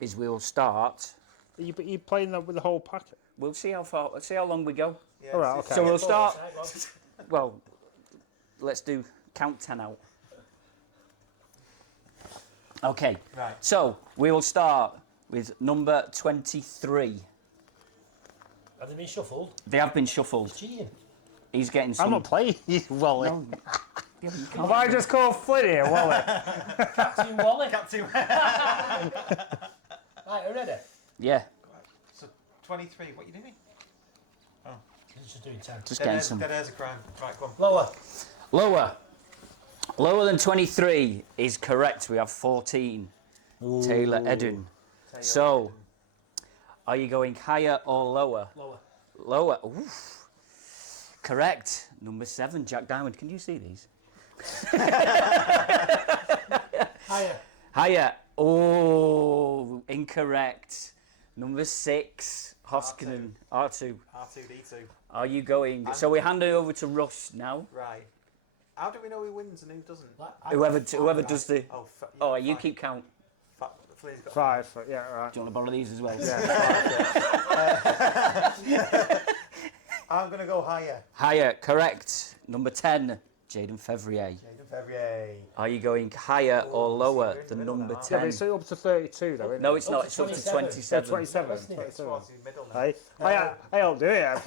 is we will start. are you playing that with the whole packet? We'll see how far. Let's see how long we go. Yeah, All right, okay. So we'll start. Well, let's do count 10 out. Okay. Right. So we will start with number 23. Have they been shuffled? They have been shuffled. Cheating. He's getting some. I'm not playing you, Wally. No. Yeah, but you can't. Have I just called Flynny a Wally? Captain Wally. Captain. Right, are you ready? Yeah. So 23. What are you doing? He's just doing 10. Just getting some. Dead air's a crime. Right, go on. Lower. Lower. Lower than 23 is correct. We have 14. Taylor Edun. So, are you going higher or lower? Lower. Lower. Oof. Correct. Number 7, Jack Diamond. Can you see these? Higher. Higher. Oh, incorrect. Number 6, Hoskinen. R2. R2D2. Are you going? So we hand it over to Russ now. Right. How do we know who wins and who doesn't? Whoever does the. Oh, Oh, you keep count. Flynny's got 5. Yeah, right. Do you want to borrow these as well? I'm going to go higher. Higher, correct. Number 10, Jaden Fevrier. Jaden Fevrier. Are you going higher or lower than number Yeah, 10? but it's up to 32 though, isn't No, it? it's not. It's up to 27. 27. Towards the middle now. Hey, I don't do it.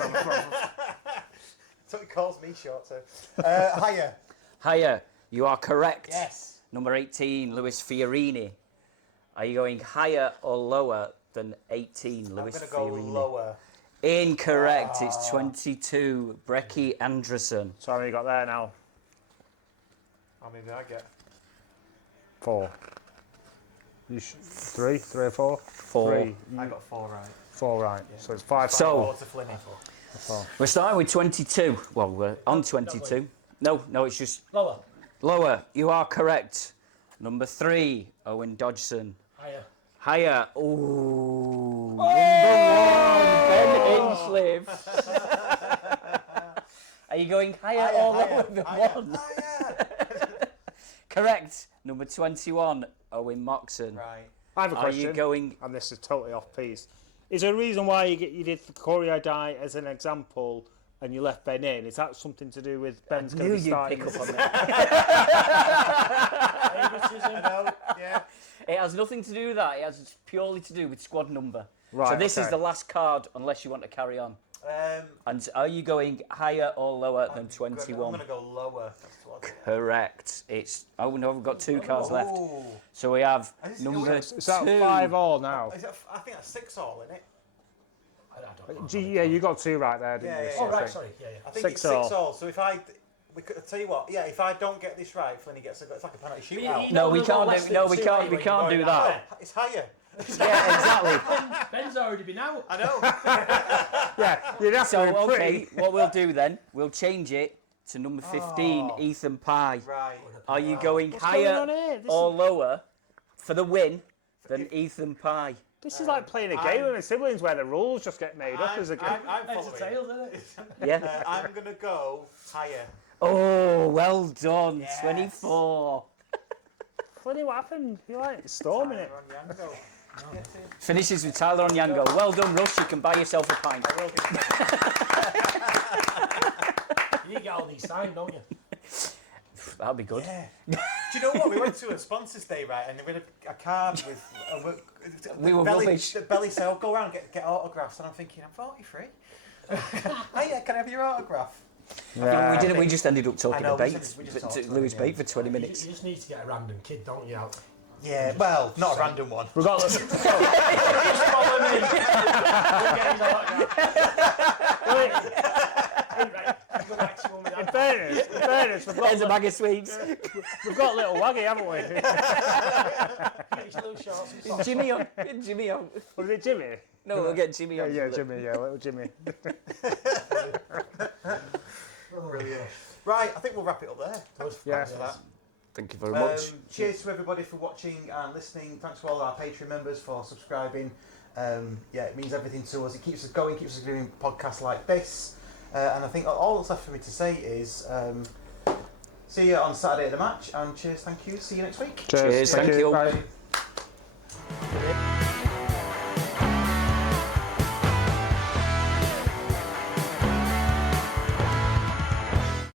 So he calls me short, so. Higher. Higher. You are correct. Yes. Number 18, Luis Fiorini. Are you going higher or lower than 18, I'm Luis going to go Fiorini? lower. Incorrect. It's 22, Brecky Anderson. So how many you got there now? How many did I get? 4. 3 or 4? 4. 3. I got 4 right. 4 right. So it's 5. So- 4 to Flynny. We're starting with 22. Well, we're on 22. No, it's just Lower. lower. You are correct. Number 3, Owen Dodgson. Higher. Higher. Ooh. Number 1, Ben Hinchliffe. Are you going higher or lower than 1? Higher. Correct. Number 21, Owen Moxon. Right. I have a Are question. you going? And this is totally off piece. Is there a reason why you did Corey Die as an example and you left Ben in? Is that something to do with Ben's going Knew to be you'd starting? pick up on that. Favoritism. Yeah. It has nothing to do with that. It has purely to do with squad number. Right, So this is okay. the last card, unless you want to carry on. And are you going higher or lower than I'm 21? going to go lower. That's what I Correct. It's no, we've got 2 cards left. Ooh. So we have Is it- number Is that 2. 5 all now? Is it, I think that's 6 all, isn't it? I don't know. Yeah, you got 2 right there, didn't Yeah, you? yeah, Oh, So I right, think- sorry. Yeah. I think 6 it's 6 all. all. So if I tell you what, yeah, if I don't get this right, Flynny gets it's like a penalty shootout. No, we We've got can't less do. than No, we 2 can't. anyway, We can't you're do going that. It's higher. Yeah, exactly. Ben's already been out. I know. Yeah, you'd have So to be pretty. okay, what we'll do then? We'll change it to number 15, Oh. Ethan Pye. Right. Are you going What's higher going on here? This or lower for the win than Ethan Pye? This is like playing a game with my siblings where the rules just get made up as a game. I'm It's a following. tails, isn't it? Yeah. I'm going to go higher. Oh, well done. Yes. 24. Flynny, what happened? You're like storming it. Finishes with Tyler Onyango. Well done, Russ. You can buy yourself a pint. You get all these signed, don't you? That'll be good. Yeah. Do you know what? We went to a sponsors day, right, and we had a card with We were rubbish. The belly said, "Oh, go around and get autographs," and I'm thinking, I'm 43. Hey, yeah, can I have your autograph? Yeah. We didn't. We just ended up I talking know, to we Bates, just talked to him, Lewis yeah. Bates for 20 minutes. You just need to get a random kid, don't you? Yeah, well, not a random one. We've got. Just follow him in. We'll get his In fairness, There's a bag of sweets. we've got little Waggy, haven't we? Jimmy on. Jimmy on. Was it Jimmy? No, we'll get Jimmy Yeah, on. yeah, Jimmy, yeah, little Jimmy. Brilliant. Right, I think we'll wrap it up there. Yeah. Thanks for that. Thank you very much. Cheers to everybody for watching and listening. Thanks to all our Patreon members for subscribing. Yeah, it means everything to us. It keeps us going, keeps us doing podcasts like this. And I think all that's left for me to say is see you on Saturday at the match. And cheers, thank you. See you next week. Cheers, thank you. Bye.